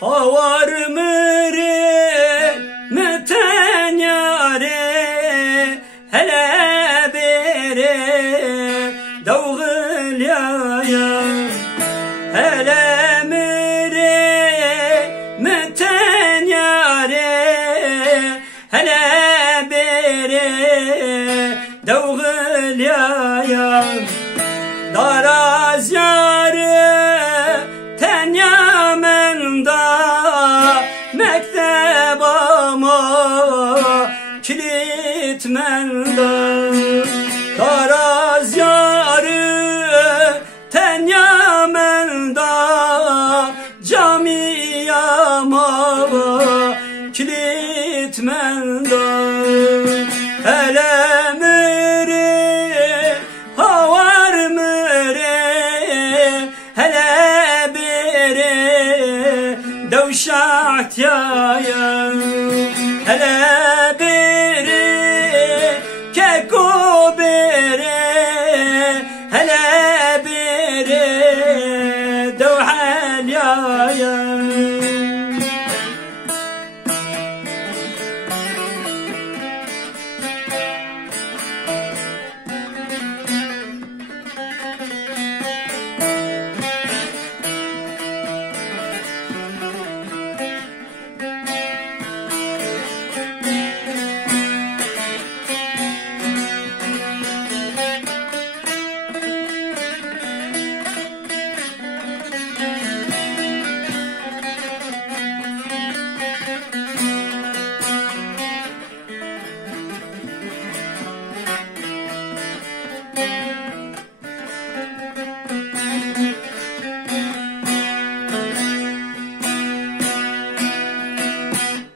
Havar mire meten yare hele bere davgıl ya hele mire meten yare hele bere davgıl ya daraz yare ten yamenda mektep ama kilit menda daraz yarı ten yamenda cami ama kilit menda hele mire havar mire hele bire devşat ya hele bire keko bire hele bire devhal ya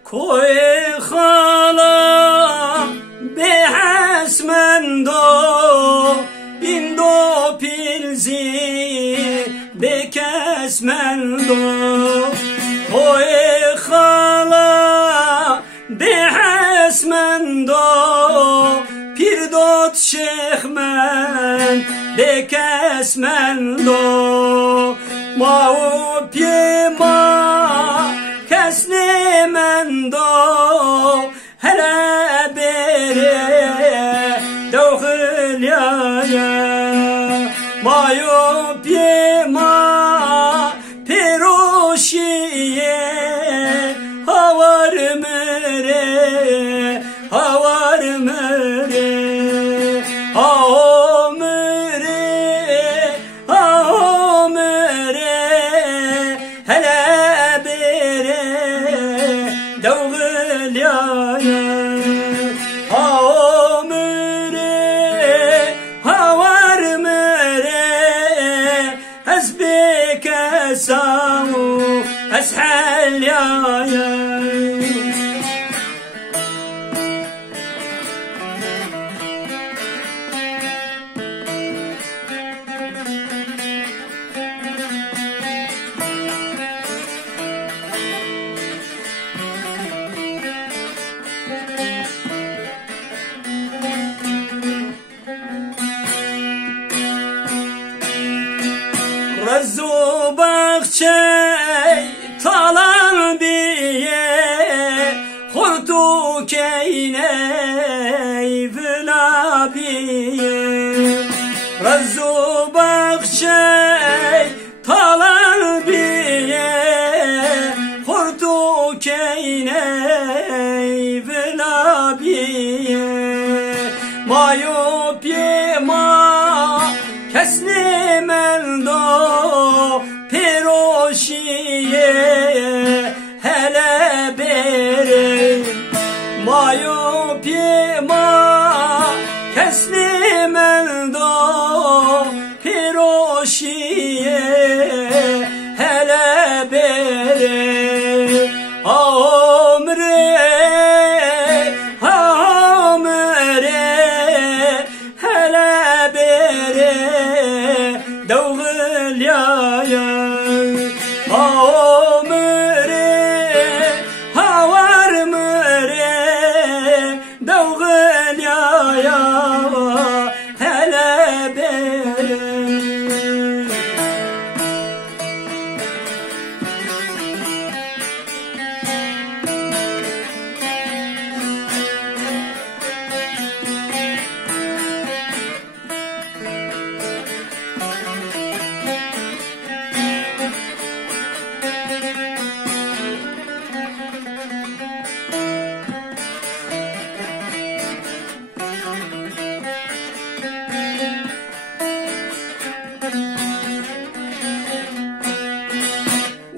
koy khala behasmendo indo pilzi bekasmendo koy khala behasmendo pirdot şehmen bekasmendo mau pima kesnemendo hele bere davgıl ya mayo pima peruşiye havar mere havar mere davgıl ya amire havar mere hasbek samu ashal ya رزو بخچه طالان بیه خورتو کینه ولا بیه رزو بخچه طالان بیه خورتو کینه ولا بیه Mayo pima kesni mendo piroşiye hele bere Mayo pima kesni mendo piroşiye hele bere Amre hele bere Davgıl yaya Amre havar mre Davgıl yaya hele bere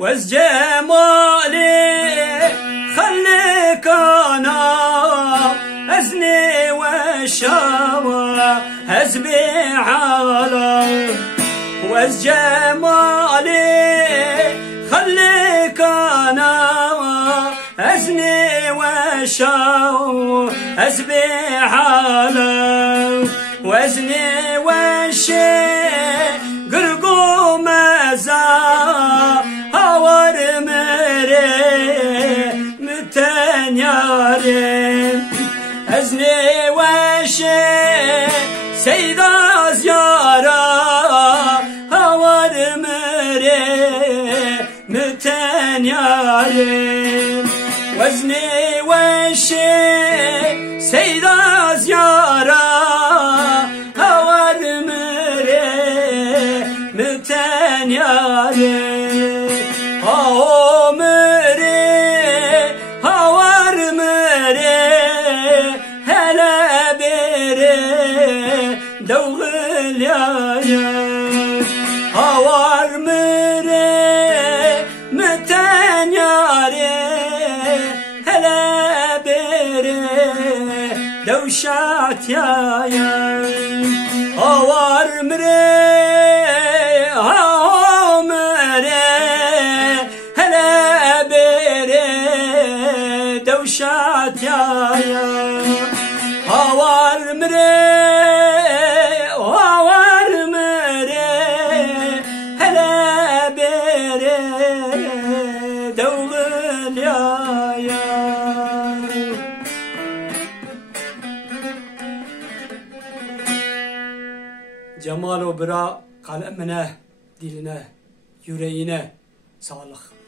وز جمالي خليك انا ازني وشاوى هزبي على وز جمالي خليك انا ازني وشاوى هزبي على وزني وشي قرقو مزا havar mere müten yarim ezni veşe seydaz yara havar mere müten yarim vezni veşe seydaz yara havar mere müten yarim Amre havar mre hele bere Davgıl yaya havar mre müten yare hele bere Davşat yaya havar mre Davşat yaya havar mre hele bere Davgıl yaya Cemal o bira kalemine, diline, yüreğine sağlık.